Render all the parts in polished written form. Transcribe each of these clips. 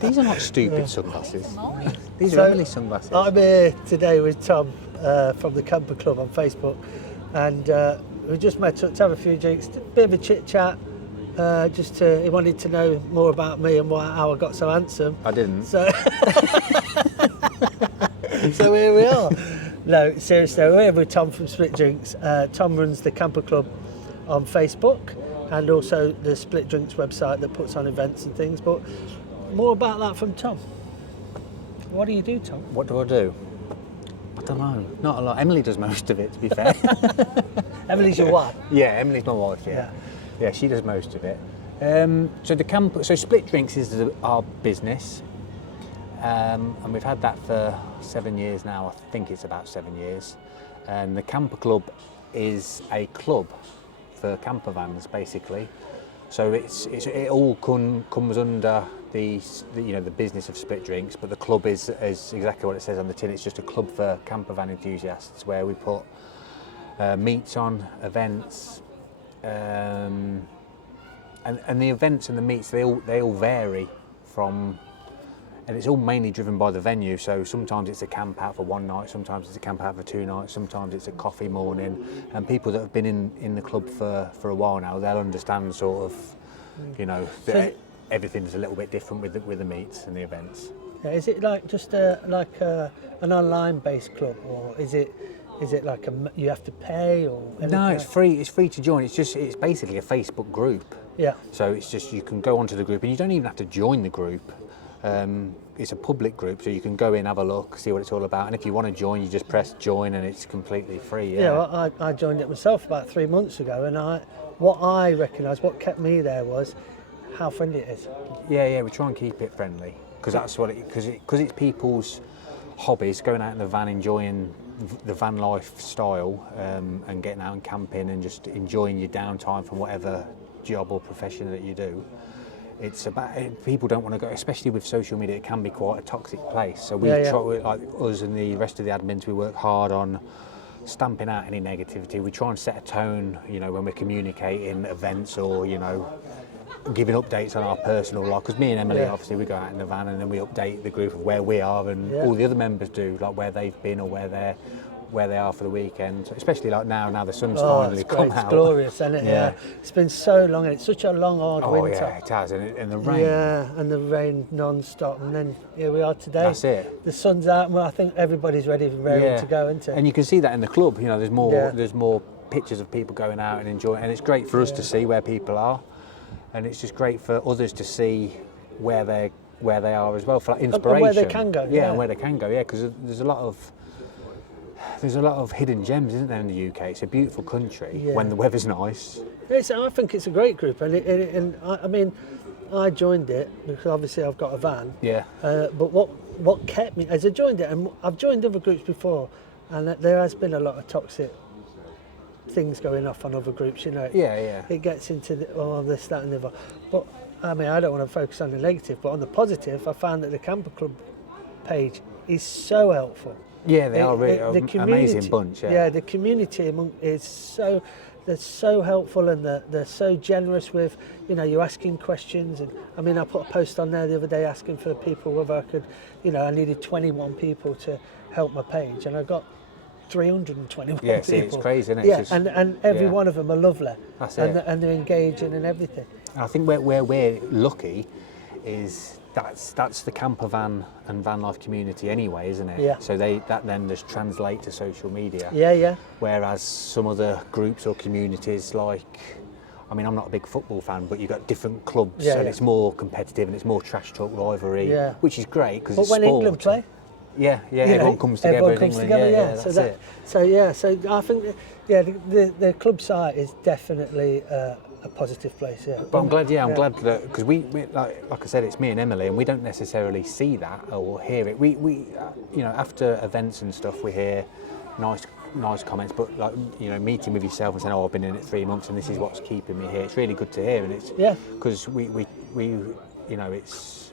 These are not stupid sunglasses. These are Emily sunglasses. I'm here today with Tom from the Camper Club on Facebook, and we just met up to have a few drinks, a bit of a chit chat. He wanted to know more about me and how I got so handsome. I didn't. So, so here we are. No, seriously, we're here with Tom from Split Drinks. Tom runs the Camper Club on Facebook and also the Split Drinks website that puts on events and things. But more about that from Tom. What do you do, Tom? What do I do? I don't know. Not a lot. Emily does most of it, to be fair. Emily's your wife? Yeah, Emily's my wife, yeah. Yeah, she does most of it. So Split Drinks is our business. And we've had that for 7 years now. I think it's about 7 years. And the Camper Club is a club for camper vans, basically. So it all comes under the business of Split Drinks, but the club is exactly what it says on the tin. It's just a club for camper van enthusiasts where we put meets on, events, and the events and the meets they all vary from. And it's all mainly driven by the venue, so sometimes it's a camp out for one night, sometimes it's a camp out for 2 nights, sometimes it's a coffee morning. And people that have been in the club for a while now, they'll understand sort of, that everything's a little bit different with the meets and the events. Yeah, is it like just an online-based club, or is it like you have to pay, or anything? No, it's free. It's free to join. It's basically a Facebook group. Yeah. So it's just you can go onto the group, and you don't even have to join the group. It's a public group, so you can go in, have a look, see what it's all about, and if you want to join, you just press join, and it's completely free. Yeah, well, I joined it myself about 3 months ago, and what I recognised, what kept me there was how friendly it is. Yeah, we try and keep it friendly because that's what because it's people's hobbies, going out in the van, enjoying the van lifestyle, and getting out and camping and just enjoying your downtime from whatever job or profession that you do. It's about people don't want to go, especially with social media. It can be quite a toxic place. So we try, like us and the rest of the admins, we work hard on stamping out any negativity. We try and set a tone, when we're communicating events or giving updates on our personal life. Because me and Emily, obviously, we go out in the van and then we update the group of where we are, and all the other members do, like where they've been or where they are for the weekend, especially like now the sun's finally come out. It's glorious, isn't it? Yeah. It's been so long, and it's such a long, hard winter. Oh yeah, it has, and the rain. Yeah, and the rain non-stop, and then here we are today. That's it. The sun's out, and I think everybody's ready to go, isn't it? And you can see that in the club. There's more pictures of people going out and enjoying, and it's great for us to see where people are, and it's just great for others to see where they are as well, for like inspiration. And where they can go. Yeah, and where they can go. Yeah, because there's a lot of hidden gems, isn't there, in the UK? It's a beautiful country when the weather's nice. I think it's a great group, and I mean, I joined it because obviously I've got a van. Yeah. But what kept me as I joined it, and I've joined other groups before, and there has been a lot of toxic things going off on other groups. Yeah. It gets into this, that, and the other. But I mean, I don't want to focus on the negative, but on the positive, I found that the Camper Club page is so helpful. Yeah, they are really an amazing bunch. Yeah, the community is they're so helpful, and they're so generous with, you asking questions. And I mean, I put a post on there the other day asking for people whether I could, I needed 21 people to help my page, and I got 321 people. Yeah, it's crazy, isn't it? Yeah, and every one of them are lovely. That's it. it. And they're engaging and everything. And I think where we're lucky is that's the camper van and van life community anyway, isn't it? Yeah. So that then just translate to social media. Yeah. Whereas some other groups or communities, like, I mean, I'm not a big football fan, but you've got different clubs, and it's more competitive and it's more trash talk rivalry, which is great because it's sport. But when England play, everyone comes together in England. So I think the club site is definitely a positive place. Yeah. But I'm glad that, because we like I said, it's me and Emily, and we don't necessarily see that or hear it. We after events and stuff, we hear nice comments, but like meeting with yourself and saying, I've been in it 3 months and this is what's keeping me here. It's really good to hear, and it's because we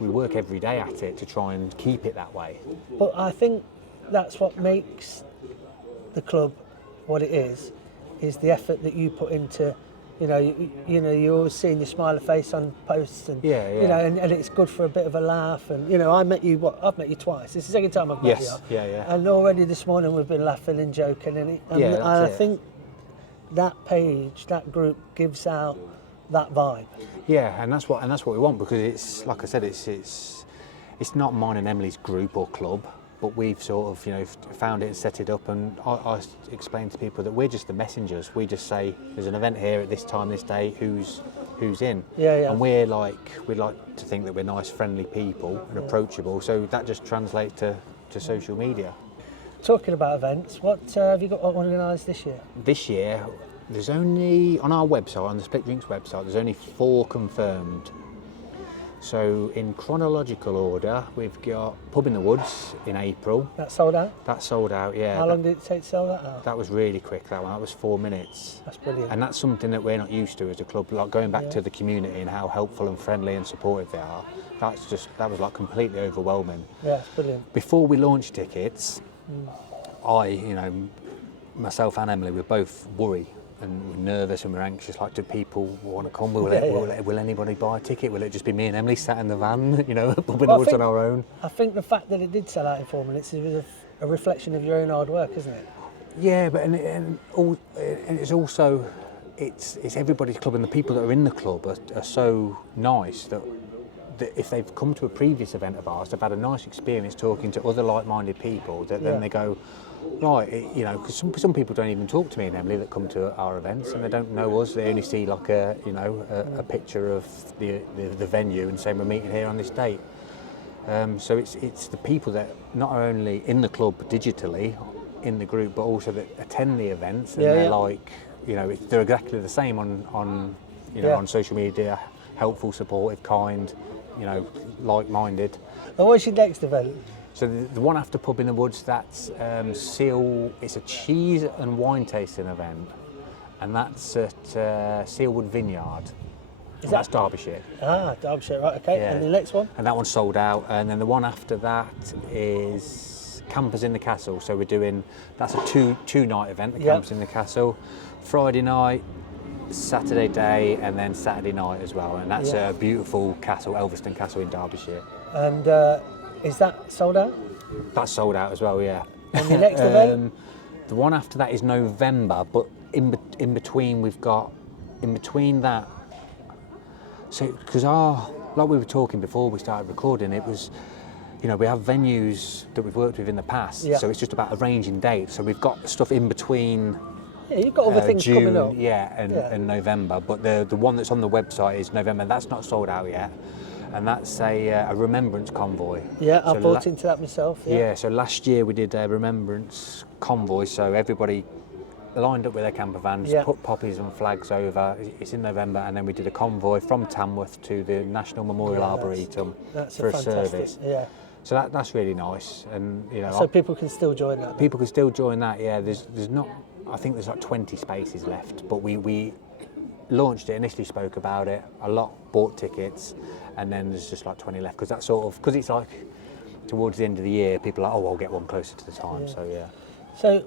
work every day at it to try and keep it that way. But I think that's what makes the club what it is the effort that you put into you're always seeing your smiley face on posts, and Yeah, yeah. and it's good for a bit of a laugh. And I've met you twice. It's the second time I've met you. Yes, yeah. And already this morning we've been laughing and joking, and I think that page, that group gives out that vibe. Yeah, and that's what we want, because it's like I said, it's not mine and Emily's group or club, but we've sort of found it and set it up, and I explain to people that we're just the messengers. We just say there's an event here at this time, this day, who's in. Yeah. And we'd like to think that we're nice, friendly people and approachable, so that just translates to social media. Talking about events, what have you got organised this year? This year, there's only, on our website, on the Split Drinks website, there's only 4 confirmed. So in chronological order, we've got Pub in the Woods in April. That sold out? That sold out, yeah. How long did it take to sell that out? That was really quick, that one. That was 4 minutes. That's brilliant. And that's something that we're not used to as a club, like going back to the community and how helpful and friendly and supportive they are. That was like completely overwhelming. Yeah, it's brilliant. Before we launched tickets, myself and Emily were both worried and we're nervous and we're anxious, like, do people want to come? Will anybody buy a ticket? Will it just be me and Emily sat in the van, Pub in the Woods on our own? I think the fact that it did sell out in 4 minutes is a reflection of your own hard work, isn't it? Yeah, but and it's also it's everybody's club, and the people that are in the club are so nice that if they've come to a previous event of ours, they've had a nice experience talking to other like-minded people, that then they go, right, because some people don't even talk to me and Emily that come to our events, and they don't know us. They only see like a picture of the venue and say we're meeting here on this date. So it's the people that not only in the club digitally in the group, but also that attend the events, and they're like, they're exactly the same on social media, helpful, supportive, kind, like-minded. And what's your next event? So the one after Pub in the Woods, that's it's a cheese and wine tasting event, and that's at Sealwood Vineyard. That's Derbyshire. Ah, Derbyshire, right, okay. Yeah. And the next one? And that one's sold out. And then the one after that is Campers in the Castle. So that's a two-night event, the Campers in the Castle. Friday night, Saturday day, and then Saturday night as well. And that's a beautiful castle, Elveston Castle in Derbyshire. And is that sold out? That's sold out as well, yeah. And the next event? The one after that is November, but in between that. So, because like we were talking before we started recording, it was, we have venues that we've worked with in the past, so it's just about arranging dates. So we've got stuff in between. Yeah, you've got other things June, coming up. And November, but the one that's on the website is November. That's not sold out yet, and that's a remembrance convoy. Yeah, I bought into that myself. Yeah, so last year we did a remembrance convoy, so everybody lined up with their camper vans, put poppies and flags over. It's in November, and then we did a convoy from Tamworth to the National Memorial Arboretum for a service. Yeah. So that's really nice, and So people can still join that. People can still join that. Yeah, there's not. I think there's like 20 spaces left, but we launched it, initially spoke about it, a lot bought tickets, and then there's just like 20 left, because that's because it's like towards the end of the year, people are like, I'll get one closer to the time. So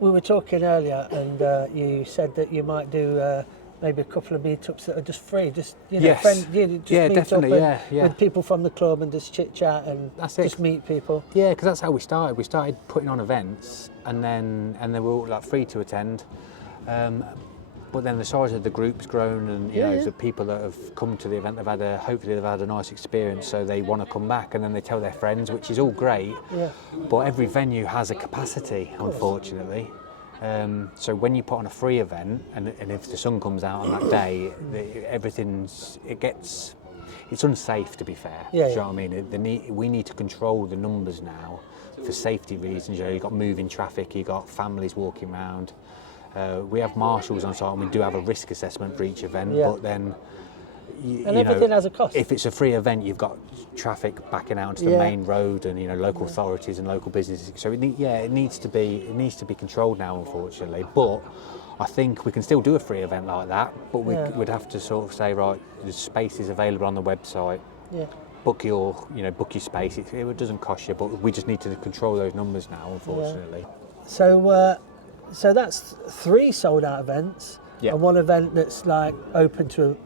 we were talking earlier, and you said that you might do maybe a couple of meetups that are just free, just meet definitely, up with people from the club and just chit chat and just meet people. Yeah, because that's how we started. We started putting on events, and they were all like free to attend. But then the size of the group's grown, and the people that have come to the event, hopefully they've had a nice experience, so they want to come back, and then they tell their friends, which is all great. Yeah. But every venue has a capacity, unfortunately. So when you put on a free event, and if the sun comes out on that day, it's unsafe, to be fair. Do you know what I mean? We need to control the numbers now for safety reasons. You've got moving traffic, you've got families walking around. We have marshals on site, and we do have a risk assessment for each event, but then everything has a cost. If it's a free event, you've got traffic backing out onto the main road, and local authorities and local businesses. So it needs to be controlled now, unfortunately. But I think we can still do a free event like that. But we'd have to sort of say, right, there's spaces available on the website. Yeah. Book your space. It doesn't cost you, but we just need to control those numbers now, unfortunately. Yeah. So that's 3 sold out events. Yeah. and one event that's like open to.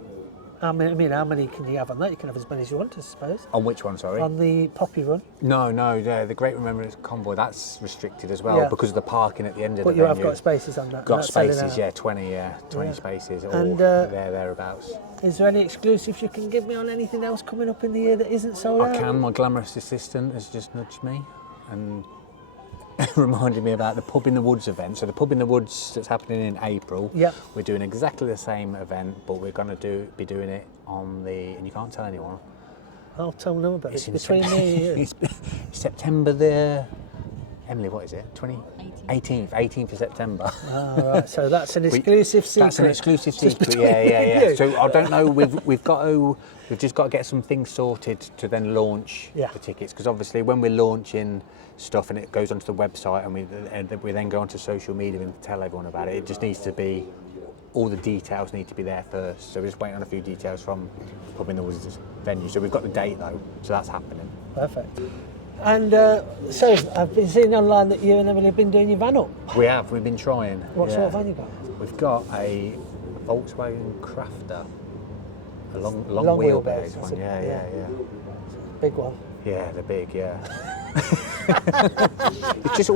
How many can you have on that? You can have as many as you want, I suppose. On which one, sorry? On the Poppy Run. No, the Great Remembrance Convoy, that's restricted as well because of the parking at the end of the venue. venue. But you have got spaces on that. Got spaces, 20 spaces, and thereabouts. Is there any exclusives you can give me on anything else coming up in the year that isn't sold out? I can. My glamorous assistant has just nudged me and reminded me about the Pub in the Woods event. So the Pub in the Woods that's happening in April, we're doing exactly the same event, but we're going to be doing it on and you can't tell anyone. I'll tell them about it. Between me and you. It's September the... Emily, what is it? 18th of September. Oh, right. So that's an exclusive secret. That's an exclusive secret. Yeah. So I don't know. We've just got to get some things sorted to then launch the tickets, because obviously when we're launching stuff and it goes onto the website and we then go onto social media and tell everyone about it, it just needs to be, all the details need to be there first. So we're just waiting on a few details from Pub in the Woods venue. So we've got the date though, so that's happening. Perfect. And so I've been seeing online that you and Emily have been doing your van up. We've been trying. What sort of van you got? We've got a Volkswagen Crafter, a long wheelbase one. Yeah. Big one. Yeah, they're big. Yeah. It's just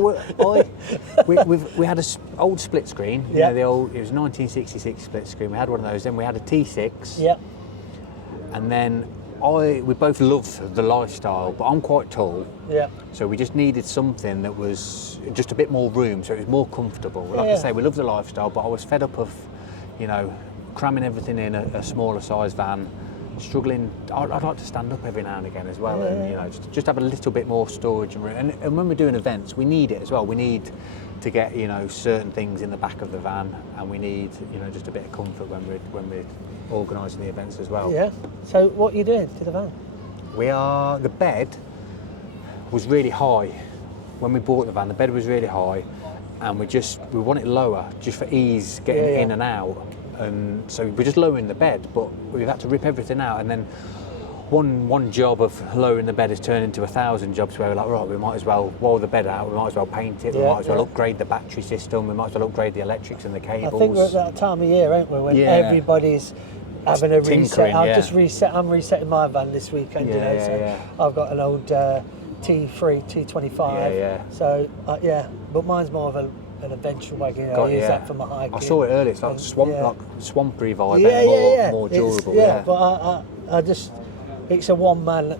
we had an old split screen. You know, it was 1966 split screen. We had one of those. Then we had a T6. Yeah. And then we both love the lifestyle, but I'm quite tall. Yeah. So we just needed something that was just a bit more room, so it was more comfortable. Like I say, we love the lifestyle, but I was fed up of, cramming everything in a smaller size van. Struggling. I'd like to stand up every now and again as well, and just have a little bit more storage and room. And when we're doing events, we need it as well. We need to get certain things in the back of the van, and we need just a bit of comfort when we're organising the events as well. Yeah. So what are you doing to the van? The bed was really high when we bought the van. The bed was really high, and we want it lower just for ease getting in and out. And so we're just lowering the bed, but we've had to rip everything out, and then one job of lowering the bed has turned into 1,000 jobs where we're like, right, we might as well wall the bed out, we might as well paint it, we might as well upgrade the battery system, we might as well upgrade the electrics and the cables. I think we're at that time of year, ain't we, when everybody's having a reset. I'm resetting my van this weekend, I've got an old T3, T25. So but mine's more of an adventure wagon. I use that for my hiking. I saw it earlier. It's like swampy vibe, more durable. But I just, it's a one-man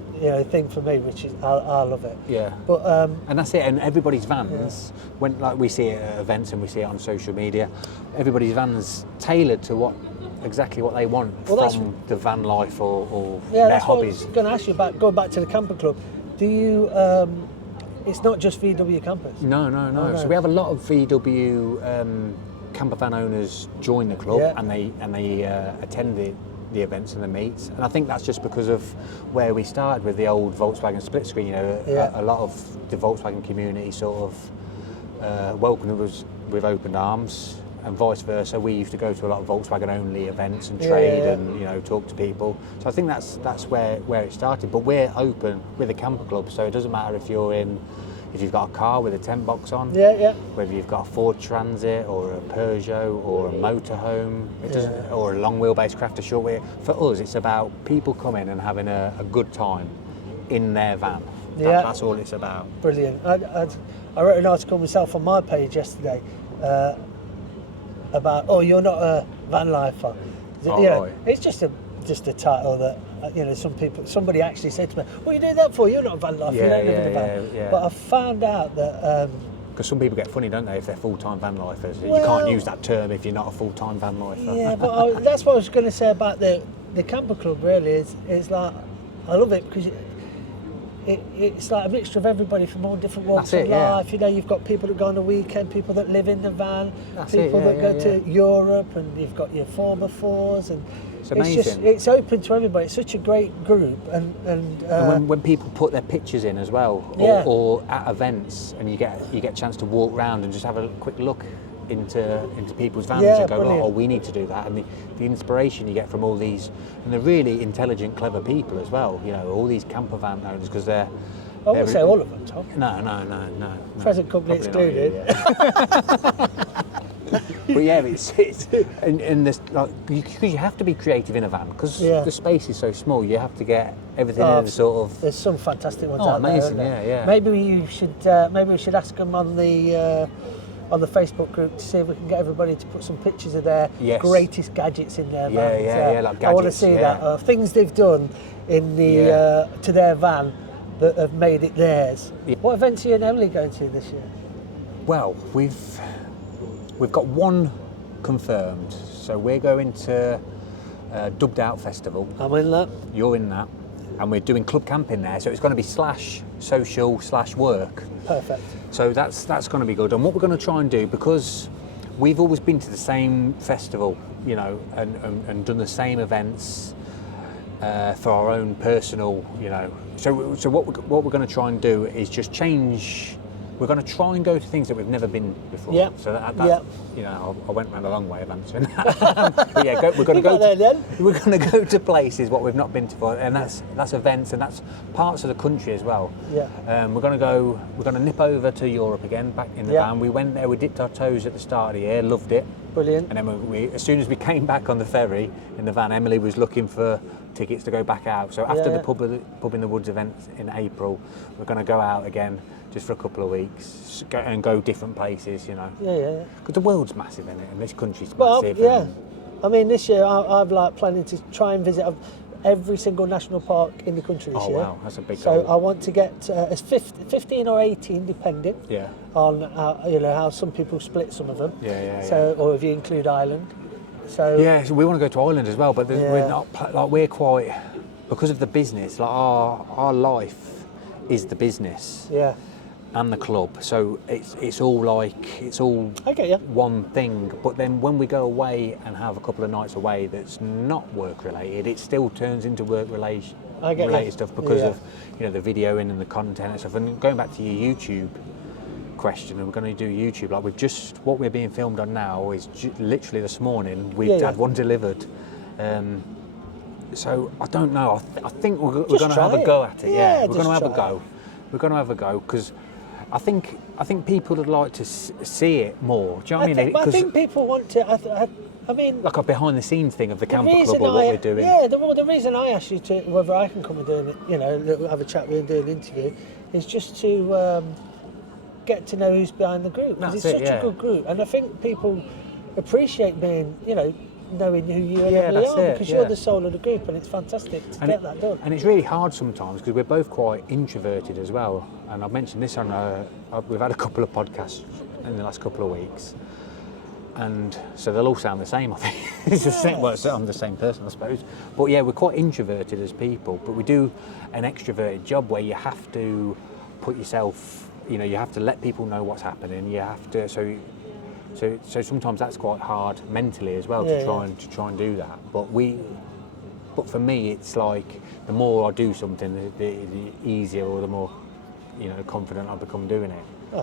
thing for me, which is I love it. Yeah. But and that's it. And everybody's vans, when we see it at events and we see it on social media, everybody's vans tailored to exactly what they want from the van life or their hobbies. What I was going to ask you about, going back to the camper club. Do you? It's not just VW campers. No. So we have a lot of VW camper van owners join the club, and they attend the events and the meets. And I think that's just because of where we started with the old Volkswagen split screen. A lot of the Volkswagen community sort of welcomed us with open arms, and vice versa. We used to go to a lot of Volkswagen only events and trade and talk to people. So I think that's where it started. But we're open with a camper club, so it doesn't matter if you've got a car with a tent box on, whether you've got a Ford Transit or a Peugeot or a motorhome, it doesn't, or a long wheelbase Crafter short wheel. For us, it's about people coming and having a good time in their van. That's all it's about. Brilliant. I wrote an article myself on my page yesterday about, you're not a van lifer. It's just a title that somebody actually said to me, what are you doing that for? You're not a van lifer, you don't live in a van. Yeah. But I found out that because some people get funny, don't they, if they're full-time van lifers. You can't use that term if you're not a full-time van lifer. Yeah, but that's what I was going to say about the camper club. Really, it's like, I love it because it's like a mixture of everybody from all different walks of life. You've got people that go on the weekend, people that live in the van, people that go to Europe, and you've got your 4x4s, and it's amazing. It's open to everybody. It's such a great group, and when people put their pictures in as well, or at events, and you get a chance to walk around and just have a quick look into people's vans and go, we need to do that, and the inspiration you get from all these, and they're really intelligent, clever people as well. All these camper van owners, because they're. I wouldn't say all of them, Tom. No. Present company excluded. But yeah, it's and there's like because you have to be creative in a van because the space is so small. You have to get everything in sort of. There's some fantastic ones Oh, out amazing! there. Yeah. Maybe we should ask them on the Facebook group to see if we can get everybody to put some pictures of their greatest gadgets in their van. Yeah, like gadgets. I want to see that things they've done in the to their van that have made it theirs. Yeah. What events are you and Emily going to this year? Well, we've got one confirmed. So we're going to Dubbed Out Festival. I'm in that. You're in that. And we're doing club camping there. So it's going to be /social/work. Perfect. So that's going to be good. And what we're going to try and do, because we've always been to the same festival, you know, and done the same events for our own personal, you know. So what we're going to try and do is just change. We're going to try and go to things that we've never been before. Yeah. So that you know, I went round a long way of answering that. But yeah, we're going to go to places what we've not been to before, and that's events, and that's parts of the country as well. Yeah. We're going to nip over to Europe again, back in the van. We went there, we dipped our toes at the start of the year, loved it. Brilliant. And then as soon as we came back on the ferry in the van, Emily was looking for tickets to go back out. So after the pub in the woods event in April, we're going to go out again just for a couple of weeks and go different places, you know. Yeah. Because the world's massive, isn't it? And this country's massive. Yeah. I mean, this year I've like planning to try and visit every single national park in the country this year. Oh wow, that's a big goal. So I want to get as 15 or 18, depending on you know how some people split some of them. So or if you include Ireland. So so we want to go to Ireland as well, but we're not like we're quite because of the business. Like our life is the business. Yeah. And the club, so it's all one thing. But then when we go away and have a couple of nights away, that's not work related, it still turns into work related stuff because of you know the videoing and the content and stuff. And going back to your YouTube question, and we're going to do YouTube. Like what we're being filmed on now is literally this morning we've had one delivered. So I don't know. I think we're going to have a go at it. Yeah, we're going to have a go. We're going to have a go because. I think people would like to see it more. Do you know what I mean? I think people want to. I mean, like a behind-the-scenes thing of the camper club or what we're doing. Yeah, the reason I asked you to whether I can come and do it, you know, have a chat with you and do an interview, is just to get to know who's behind the group. Because it's such a good group, and I think people appreciate being, you know, knowing who you and Emily are because you're the soul of the group, and it's fantastic to get that done. And it's really hard sometimes because we're both quite introverted as well. And I've mentioned this on we've had a couple of podcasts in the last couple of weeks, and so they'll all sound the same. I think it's the same. Well, I'm the same person, I suppose. But yeah, we're quite introverted as people, but we do an extroverted job where you have to put yourself. You know, you have to let people know what's happening. You have to So sometimes that's quite hard mentally as well to try and do that. But for me, it's like the more I do something, the easier or the more confident I become doing it. I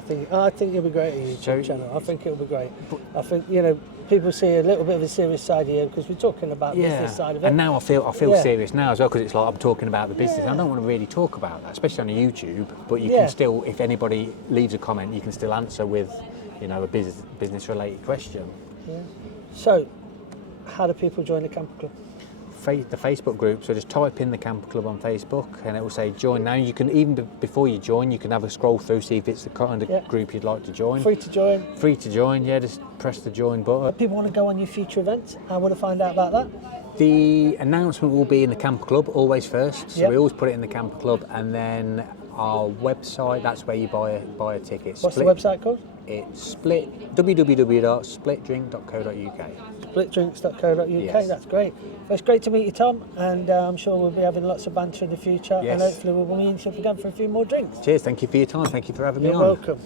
think you'll be great at your YouTube channel. I think it'll be great. I think people see a little bit of a serious side of you because we're talking about the business side of it. And now I feel serious now as well because it's like I'm talking about the business. I don't want to really talk about that, especially on YouTube. But you can still, if anybody leaves a comment, you can still answer with. A business-related question. Yeah. So, how do people join the camper club? The Facebook group. So just type in the camper club on Facebook, and it will say join now. You can before you join, you can have a scroll through, see if it's the kind of group you'd like to join. Free to join. Free to join. Yeah, just press the join button. If people want to go on your future events, how would I find out about that? The announcement will be in the camper club always first. So we always put it in the camper club, and then our website. That's where you buy a ticket. What's the website called? It's www.splitdrink.co.uk. Splitdrinks.co.uk, yes. That's great. Well, it's great to meet you, Tom, and I'm sure we'll be having lots of banter in the future, and hopefully we'll meet you again for a few more drinks. Cheers, thank you for your time, thank you for having me on. You're welcome.